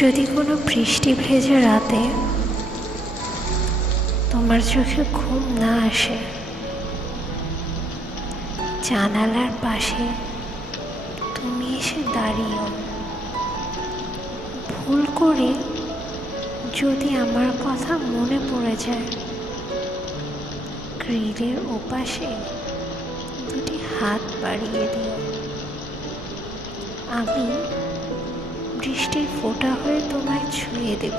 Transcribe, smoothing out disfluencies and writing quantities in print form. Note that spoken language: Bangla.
যদি কোনো বৃষ্টি ভেজা রাতে তোমার চোখে ঘুম না আসে, জানালার পাশে তুমি এসে দাঁড়িয়েও ভুল করে যদি আমার কথা মনে পড়ে যায়, গ্রিলের ওপাশে দুটি হাত বাড়িয়ে দিও। আমি বৃষ্টির ফোঁটা হয়ে তোমায় ছুঁয়ে দেব।